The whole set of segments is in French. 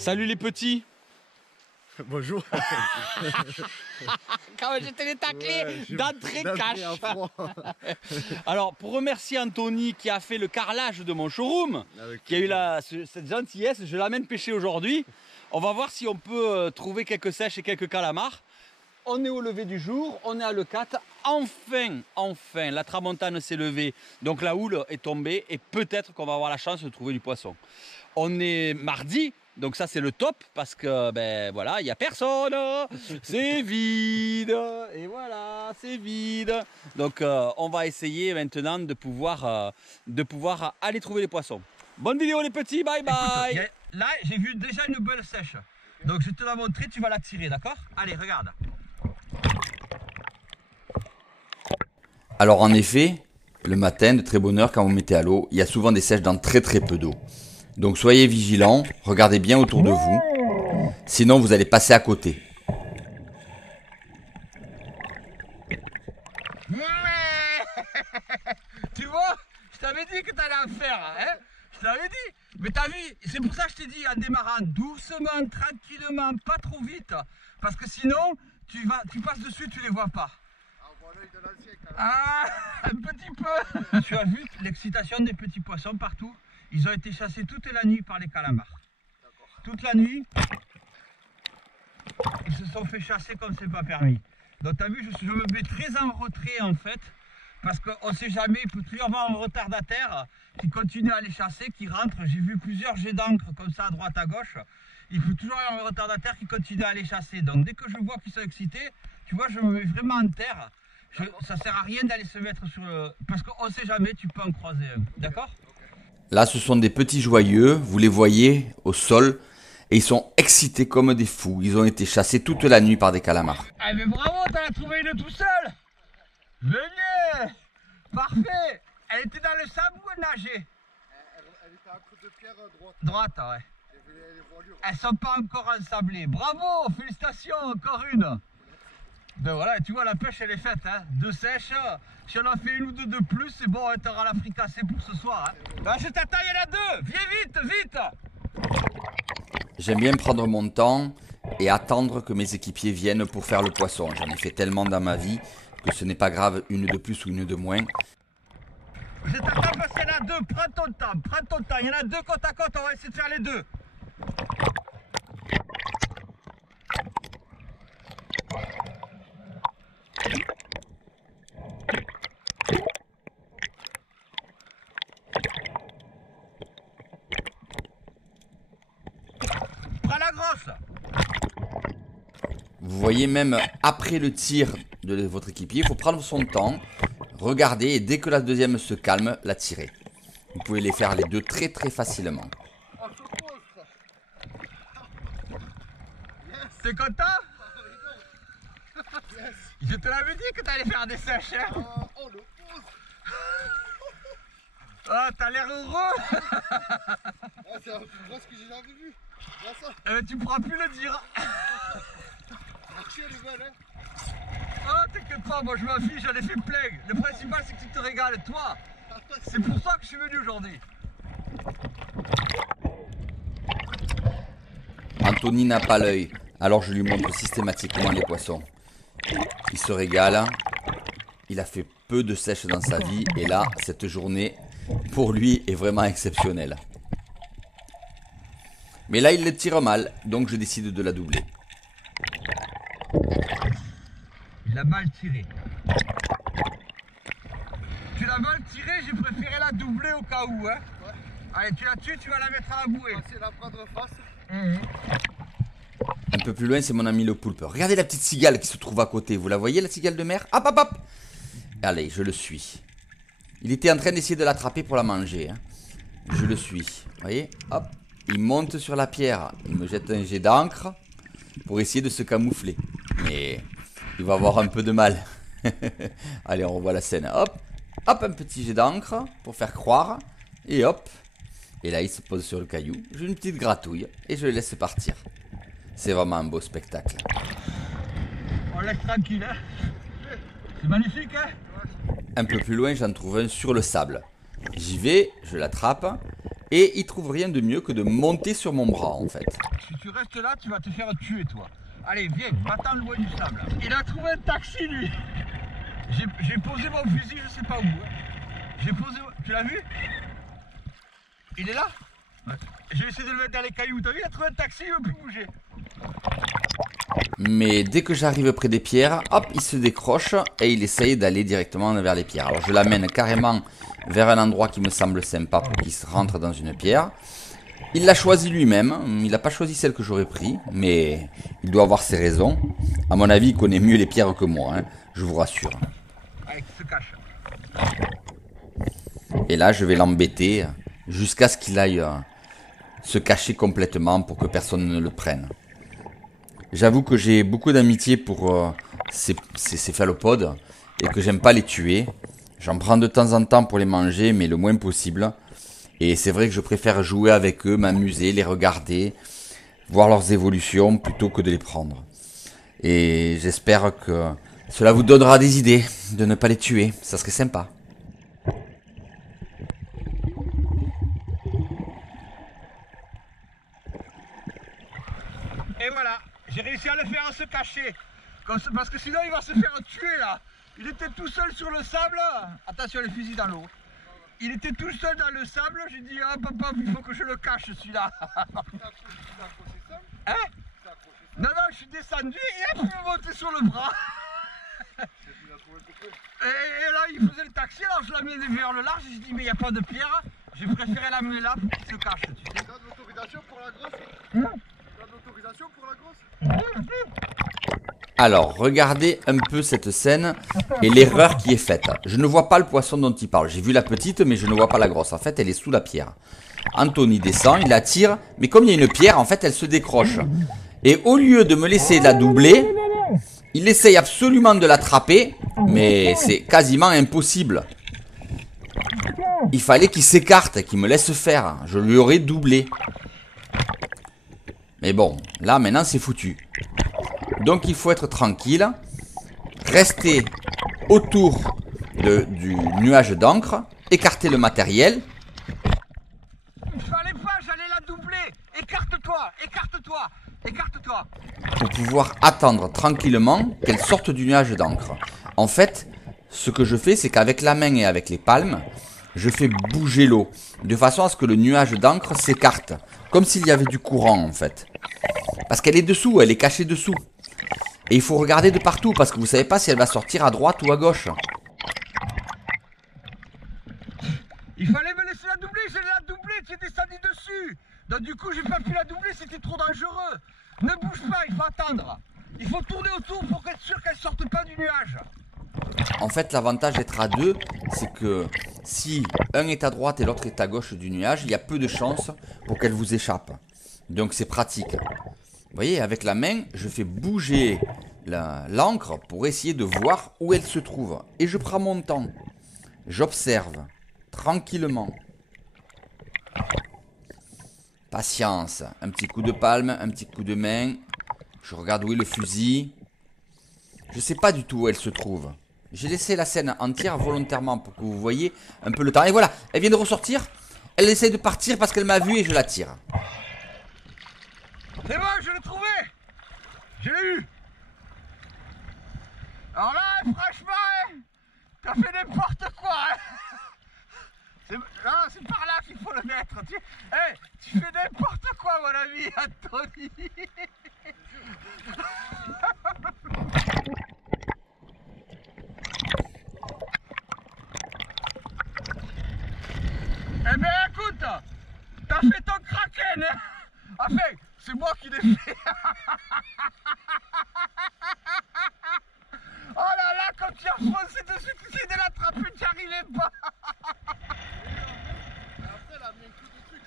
Salut les petits. Bonjour. Quand j'étais les taclés d'entrée cash. à froid. Alors pour remercier Anthony qui a fait le carrelage de mon showroom, qui a eu cette gentillesse, je l'amène pêcher aujourd'hui. On va voir si on peut trouver quelques sèches et quelques calamars. On est au lever du jour, on est à Leucate. Enfin, la tramontane s'est levée, donc la houle est tombée et peut-être qu'on va avoir la chance de trouver du poisson. On est mardi, donc ça c'est le top parce que ben voilà, il n'y a personne, c'est vide, et voilà, c'est vide. Donc on va essayer maintenant de pouvoir aller trouver les poissons. Bonne vidéo les petits, bye bye. Écoute, là j'ai vu déjà une belle sèche, donc je vais te la montrer, tu vas la tirer, d'accord? Allez, regarde. Alors en effet, le matin, de très bonne heure, quand vous mettez à l'eau, il y a souvent des sèches dans très peu d'eau. Donc soyez vigilants, regardez bien autour de vous, sinon vous allez passer à côté. Tu vois, je t'avais dit que t'allais en faire, hein? Je t'avais dit. Mais t'as vu, c'est pour ça que je t'ai dit en démarrant doucement, tranquillement, pas trop vite. Parce que sinon, tu passes dessus, tu les vois pas. Ah, un petit peu. Tu as vu l'excitation des petits poissons partout? Ils ont été chassés toute la nuit par les calamars. Toute la nuit, ils se sont fait chasser comme c'est pas permis. Donc tu as vu, je me mets très en retrait en fait. Parce qu'on ne sait jamais, il peut toujours y avoir un retardataire qui continue à les chasser, qui rentre. J'ai vu plusieurs jets d'encre comme ça à droite à gauche. Il peut toujours y avoir un retardataire qui continue à les chasser. Donc dès que je vois qu'ils sont excités, tu vois, je me mets vraiment en terre. Ça sert à rien d'aller se mettre sur le... Parce qu'on ne sait jamais, tu peux en croiser un. D'accord? Là, ce sont des petits joyeux, vous les voyez au sol, et ils sont excités comme des fous. Ils ont été chassés toute la nuit par des calamars. Ah mais bravo, t'en as trouvé une tout seul. Venez. Parfait. Elle était dans le sable ou elle nageait? Elle était à côté de pierre droite. Droite, ouais. Elles sont pas encore ensablées. Bravo, félicitations, encore une. Ben voilà, tu vois, la pêche elle est faite, hein. Deux sèches. Si on en fait une ou deux de plus, c'est bon, hein, t'auras la fricassée pour ce soir. Hein. Ben, je t'attends, il y en a deux. Viens vite, vite. J'aime bien prendre mon temps et attendre que mes équipiers viennent pour faire le poisson. J'en ai fait tellement dans ma vie que ce n'est pas grave, une de plus ou une de moins. Je t'attends parce qu'il y en a deux, prends ton temps, il y en a deux côte à côte, on va essayer de faire les deux. Prends la grosse. Vous voyez, même après le tir de votre équipier, il faut prendre son temps, regarder et dès que la deuxième se calme, la tirer. Vous pouvez les faire les deux très facilement. T'es content? Yes. Je te l'avais dit que t'allais faire des sèches, hein? Oh le pose. Ah, t'as l'air heureux. C'est la plus grosse que j'ai jamais vue. Tu pourras plus le dire. Marcher les belles, hein. Oh, t'inquiète pas, moi je m'en fiche, j'en ai fait plein. Le principal c'est que tu te régales, toi. C'est pour ça que je suis venu aujourd'hui. Anthony n'a pas l'œil, alors je lui montre systématiquement les poissons. Il se régale. Il a fait peu de sèches dans sa vie et là, cette journée, pour lui, est vraiment exceptionnelle. Mais là, il le tire mal, donc je décide de la doubler. Il a mal tiré. Tu l'as mal tiré, j'ai préféré la doubler au cas où, hein. Ouais. Allez, tu la tues, tu vas la mettre à la bouée. On va la prendre face. Un peu plus loin, c'est mon ami le poulpe. Regardez la petite cigale qui se trouve à côté. Vous la voyez, la cigale de mer? Hop, hop, hop. Allez, je le suis. Il était en train d'essayer de l'attraper pour la manger, hein. Je le suis. Vous voyez? Hop. Il monte sur la pierre. Il me jette un jet d'encre pour essayer de se camoufler. Mais il va avoir un peu de mal. Allez, on revoit la scène. Hop. Hop, un petit jet d'encre pour faire croire. Et hop. Et là, il se pose sur le caillou. J'ai une petite gratouille et je le laisse partir. C'est vraiment un beau spectacle. On laisse tranquille, hein. C'est magnifique, hein. Un peu plus loin, j'en trouve un sur le sable. J'y vais, je l'attrape. Et il trouve rien de mieux que de monter sur mon bras en fait. Si tu restes là, tu vas te faire tuer toi. Allez, viens, va-t'en loin du sable. Il a trouvé un taxi lui. J'ai posé mon fusil, je sais pas où. J'ai posé... Tu l'as vu? Il est là? Ouais. J'ai essayé de le mettre dans les cailloux. T'as vu, il a trouvé un taxi, il veut plus bouger. Mais dès que j'arrive près des pierres, hop, il se décroche et il essaye d'aller directement vers les pierres. Alors je l'amène carrément vers un endroit qui me semble sympa pour qu'il se rentre dans une pierre. Il l'a choisi lui-même, il n'a pas choisi celle que j'aurais pris, mais il doit avoir ses raisons. À mon avis, il connaît mieux les pierres que moi, hein, je vous rassure. Allez, se cache. Et là, je vais l'embêter jusqu'à ce qu'il aille se cacher complètement pour que personne ne le prenne. J'avoue que j'ai beaucoup d'amitié pour ces céphalopodes et que j'aime pas les tuer. J'en prends de temps en temps pour les manger, mais le moins possible. Et c'est vrai que je préfère jouer avec eux, m'amuser, les regarder, voir leurs évolutions plutôt que de les prendre. Et j'espère que cela vous donnera des idées de ne pas les tuer, ça serait sympa. Et voilà, j'ai réussi à le faire se cacher. Parce que sinon il va se faire tuer là. Il était tout seul sur le sable. Attention, les fusils dans l'eau. Il était tout seul dans le sable. J'ai dit, ah papa, il faut que je le cache celui-là. Hein? Non, non, je suis descendu et il a pu me monter sur le bras. Et là, il faisait le taxi, alors je l'amenais vers le large. J'ai dit, mais il n'y a pas de pierre. J'ai préféré l'amener là pour qu'il se cache. Tu sais. T'as de l'autorisation pour la grosse? T'as de l'autorisation pour la grosse? Alors, regardez un peu cette scène et l'erreur qui est faite. Je ne vois pas le poisson dont il parle. J'ai vu la petite, mais je ne vois pas la grosse. En fait, elle est sous la pierre. Anthony descend, il la tire, mais comme il y a une pierre, en fait, elle se décroche. Et au lieu de me laisser la doubler, il essaye absolument de l'attraper, mais c'est quasiment impossible. Il fallait qu'il s'écarte, qu'il me laisse faire. Je lui aurais doublé. Mais bon, là, maintenant, c'est foutu. Donc il faut être tranquille, rester autour du nuage d'encre, écarter le matériel. Il fallait pas, j'allais la doubler. Écarte-toi, écarte-toi, écarte-toi. Pour pouvoir attendre tranquillement qu'elle sorte du nuage d'encre. En fait, ce que je fais, c'est qu'avec la main et avec les palmes, je fais bouger l'eau, de façon à ce que le nuage d'encre s'écarte, comme s'il y avait du courant en fait. Parce qu'elle est dessous, elle est cachée dessous. Et il faut regarder de partout parce que vous savez pas si elle va sortir à droite ou à gauche. Il fallait me laisser la doubler, je l'ai la doublée, tu es descendu dessus. Donc du coup, j'ai pas pu la doubler, c'était trop dangereux. Ne bouge pas, il faut attendre. Il faut tourner autour pour être sûr qu'elle sorte pas du nuage. En fait, l'avantage d'être à deux, c'est que si un est à droite et l'autre est à gauche du nuage, il y a peu de chances pour qu'elle vous échappe. Donc c'est pratique. Vous voyez, avec la main, je fais bouger l'encre pour essayer de voir où elle se trouve. Et je prends mon temps. J'observe tranquillement. Patience. Un petit coup de palme, un petit coup de main. Je regarde où est le fusil. Je sais pas du tout où elle se trouve. J'ai laissé la scène entière volontairement pour que vous voyez un peu le temps. Et voilà, elle vient de ressortir. Elle essaie de partir parce qu'elle m'a vu et je la tire. C'est bon, je l'ai trouvé. Je l'ai eu. Alors là, franchement, hein, t'as fait n'importe quoi. Hein. C'est par là qu'il faut le mettre. Tu fais n'importe quoi, mon ami, Anthony. Eh bien, écoute, t'as fait ton kraken. Hein. Enfin, c'est moi qui l'ai fait. Oh là là, quand tu as foncé dessus, tu essayais de l'attraper, tu n'y arrivais pas.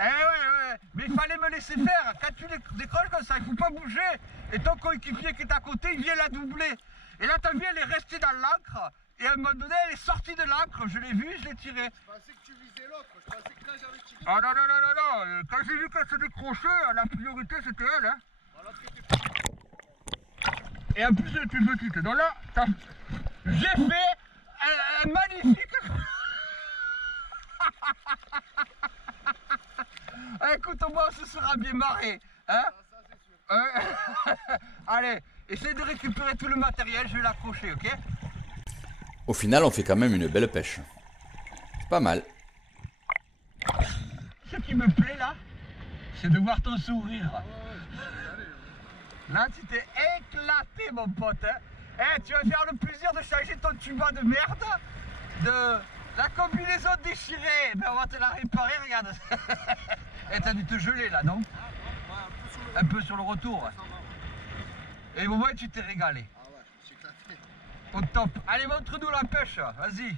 Ouais, mais il fallait me laisser faire. Quand tu décroches comme ça, il ne faut pas bouger. Et ton coéquipier qui est à côté, il vient la doubler. Et là, t'as vu, elle est restée dans l'encre. Et à un moment donné, elle est sortie de l'encre. Je l'ai vue, je l'ai tirée. Je pensais que tu visais l'autre. Je pensais que là j'avais tiré. Oh non, non, non, non, non. Quand j'ai vu qu'elle se décrochait, la priorité c'était elle. Hein. Voilà, c'était Et en plus, elle était petite. Donc là, j'ai fait un magnifique. Écoute, au moins on se sera bien marré. Hein? Allez, essaye de récupérer tout le matériel, je vais l'accrocher, ok? Au final, on fait quand même une belle pêche. C'est pas mal. Ce qui me plaît là, c'est de voir ton sourire. Là, tu t'es éclaté, mon pote. Hein? Eh, tu vas faire le plaisir de changer ton tuba de merde, de la combinaison déchirée. Ben, on va te la réparer, regarde. Et t'as dû te geler là, non? Un peu sur le retour. Et au moins, tu t'es régalé. Ah ouais, je me suis éclaté. Au top. Allez, montre-nous la pêche. Vas-y.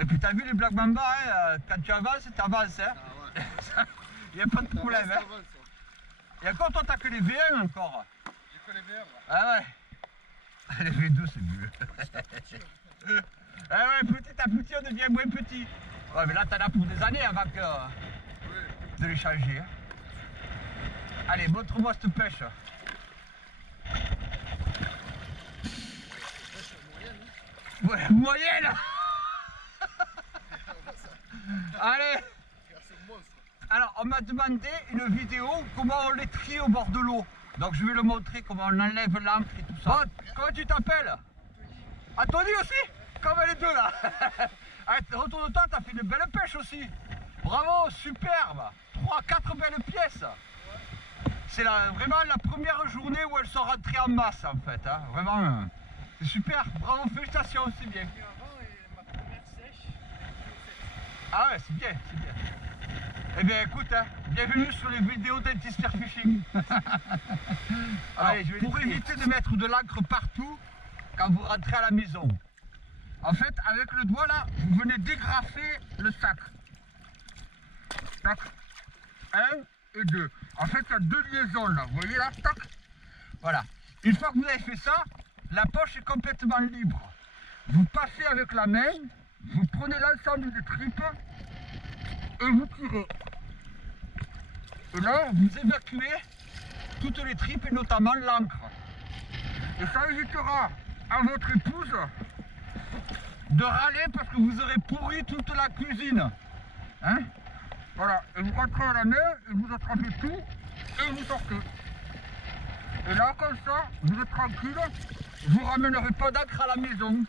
Et puis, t'as vu les Black Mamba, hein, quand tu avances, t'avances. Hein. Ah ouais. Il n'y a pas de problème. Hein. Et encore, toi, t'as que les V1 encore. J'ai que les verts. Ah ouais. Les V2, c'est mieux. Ah ouais, petit à petit, on devient moins petit. Ouais, mais là, t'en as pour des années avant de les changer. Hein. Allez, montre-moi cette pêche. Ouais, moyenne. Allez. Alors, on m'a demandé une vidéo comment on les trie au bord de l'eau. Donc, je vais le montrer comment on enlève l'encre et tout ça. Bon, comment tu t'appelles? Anthony aussi? Comme les deux là. Retour de temps, t'as fait une belle pêche aussi. Bravo, superbe. 3-4 belles pièces. C'est vraiment la première journée où elles sont rentrées en masse en fait. Hein. Vraiment, c'est super. Bravo, félicitations, c'est bien. Ah ouais, c'est bien, c'est bien. Eh bien écoute, hein, bienvenue sur les vidéos d'Anti-Spear Fishing. Allez, pour éviter de mettre de l'encre partout quand vous rentrez à la maison, en fait, avec le doigt là, vous venez dégrafer le sac. Tac. 1 et 2. En fait, il y a 2 liaisons là. Vous voyez là, tac. Voilà. Une fois que vous avez fait ça, la poche est complètement libre. Vous passez avec la main, vous prenez l'ensemble des tripes et vous tirez. Et là, vous évacuez toutes les tripes et notamment l'encre. Et ça évitera à votre épouse de râler parce que vous aurez pourri toute la cuisine. Hein? Voilà, et vous rentrez à la main, et vous attrapez tout, et vous sortez. Et là, comme ça, vous êtes tranquille, vous ne ramènerez pas d'encre à la maison.